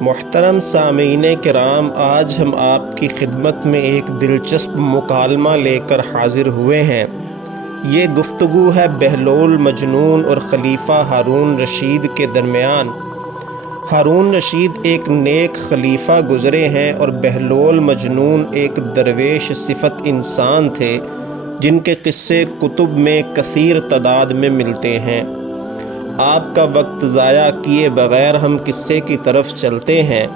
محترم سامعین کرام، آج ہم آپ کی خدمت میں ایک دلچسپ مکالمہ لے کر حاضر ہوئے ہیں۔ یہ گفتگو ہے بہلول مجنون اور خلیفہ ہارون رشید کے درمیان۔ ہارون رشید ایک نیک خلیفہ گزرے ہیں اور بہلول مجنون ایک درویش صفت انسان تھے جن کے قصے کتب میں کثیر تعداد میں ملتے ہیں۔ آپ کا وقت ضائع کیے بغیر ہم قصے کی طرف چلتے ہیں۔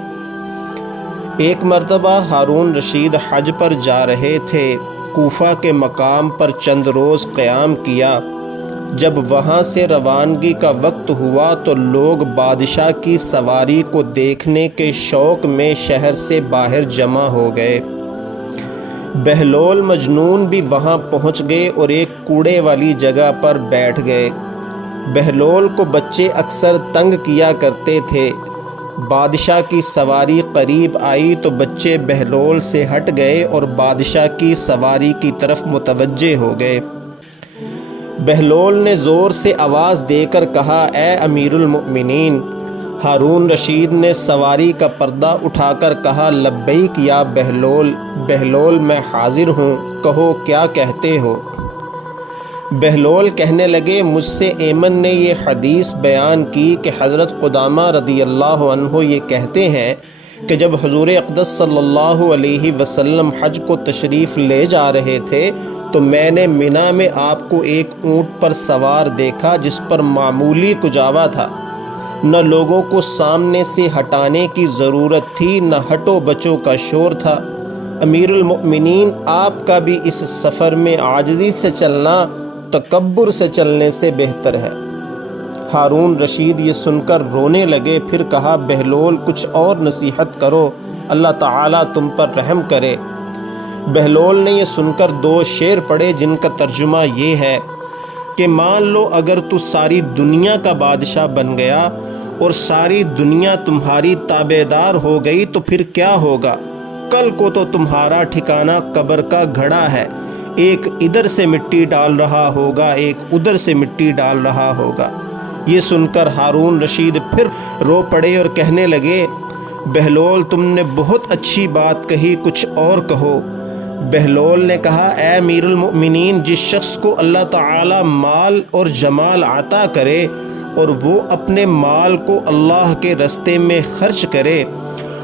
ایک مرتبہ ہارون رشید حج پر جا رہے تھے۔ کوفہ کے مقام پر چند روز قیام کیا۔ جب وہاں سے روانگی کا وقت ہوا تو لوگ بادشاہ کی سواری کو دیکھنے کے شوق میں شہر سے باہر جمع ہو گئے۔ بہلول مجنون بھی وہاں پہنچ گئے اور ایک کوڑے والی جگہ پر بیٹھ گئے۔ بہلول کو بچے اکثر تنگ کیا کرتے تھے۔ بادشاہ کی سواری قریب آئی تو بچے بہلول سے ہٹ گئے اور بادشاہ کی سواری کی طرف متوجہ ہو گئے۔ بہلول نے زور سے آواز دے کر کہا، اے امیر المؤمنین! ہارون رشید نے سواری کا پردہ اٹھا کر کہا، لبیک یا بہلول! بہلول میں حاضر ہوں، کہو کیا کہتے ہو؟ بہلول کہنے لگے، مجھ سے ایمن نے یہ حدیث بیان کی کہ حضرت قدامہ رضی اللہ عنہ یہ کہتے ہیں کہ جب حضور اقدس صلی اللہ علیہ وسلم حج کو تشریف لے جا رہے تھے تو میں نے منی میں آپ کو ایک اونٹ پر سوار دیکھا جس پر معمولی کجاوا تھا۔ نہ لوگوں کو سامنے سے ہٹانے کی ضرورت تھی، نہ ہٹو بچو کا شور تھا۔ امیر المؤمنین، آپ کا بھی اس سفر میں عاجزی سے چلنا تکبر سے چلنے سے بہتر ہے۔ ہارون رشید یہ سن کر رونے لگے، پھر کہا، بہلول کچھ اور نصیحت کرو، اللہ تعالیٰ تم پر رحم کرے۔ بہلول نے یہ سن کر دو شعر پڑھے جن کا ترجمہ یہ ہے کہ مان لو اگر تو ساری دنیا کا بادشاہ بن گیا اور ساری دنیا تمہاری تابعدار ہو گئی تو پھر کیا ہوگا؟ کل کو تو تمہارا ٹھکانہ قبر کا گھڑا ہے، ایک ادھر سے مٹی ڈال رہا ہوگا، ایک ادھر سے مٹی ڈال رہا ہوگا۔ یہ سن کر ہارون رشید پھر رو پڑے اور کہنے لگے، بہلول تم نے بہت اچھی بات کہی، کچھ اور کہو۔ بہلول نے کہا، اے امیر المؤمنین، جس شخص کو اللہ تعالی مال اور جمال عطا کرے اور وہ اپنے مال کو اللہ کے راستے میں خرچ کرے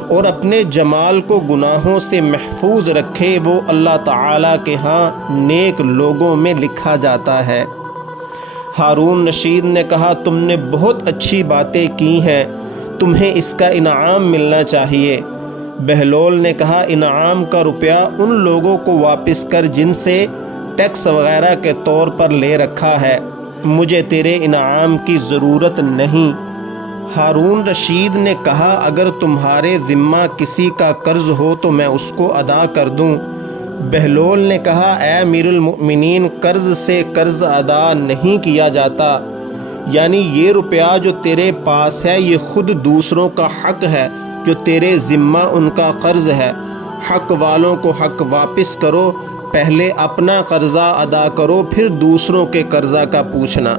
اور اپنے جمال کو گناہوں سے محفوظ رکھے، وہ اللہ تعالیٰ کے ہاں نیک لوگوں میں لکھا جاتا ہے۔ ہارون رشید نے کہا، تم نے بہت اچھی باتیں کی ہیں، تمہیں اس کا انعام ملنا چاہیے۔ بہلول نے کہا، انعام کا روپیہ ان لوگوں کو واپس کر جن سے ٹیکس وغیرہ کے طور پر لے رکھا ہے، مجھے تیرے انعام کی ضرورت نہیں۔ ہارون رشید نے کہا، اگر تمہارے ذمہ کسی کا قرض ہو تو میں اس کو ادا کر دوں۔ بہلول نے کہا، اے امیر المؤمنین، قرض سے قرض ادا نہیں کیا جاتا، یعنی یہ روپیہ جو تیرے پاس ہے یہ خود دوسروں کا حق ہے جو تیرے ذمہ ان کا قرض ہے۔ حق والوں کو حق واپس کرو، پہلے اپنا قرضہ ادا کرو پھر دوسروں کے قرضہ کا پوچھنا۔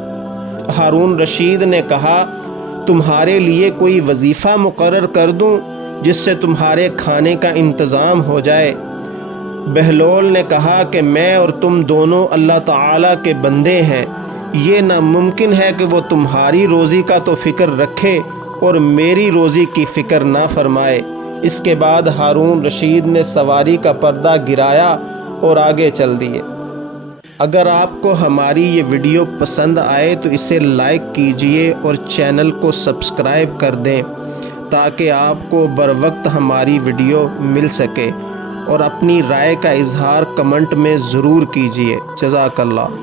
ہارون رشید نے کہا، تمہارے لیے کوئی وظیفہ مقرر کر دوں جس سے تمہارے کھانے کا انتظام ہو جائے؟ بہلول نے کہا کہ میں اور تم دونوں اللہ تعالیٰ کے بندے ہیں، یہ ناممکن ہے کہ وہ تمہاری روزی کا تو فکر رکھے اور میری روزی کی فکر نہ فرمائے۔ اس کے بعد ہارون رشید نے سواری کا پردہ گرایا اور آگے چل دیے۔ اگر آپ کو ہماری یہ ویڈیو پسند آئے تو اسے لائک کیجئے اور چینل کو سبسکرائب کر دیں تاکہ آپ کو بر وقت ہماری ویڈیو مل سکے، اور اپنی رائے کا اظہار کمنٹ میں ضرور کیجئے۔ جزاک اللہ۔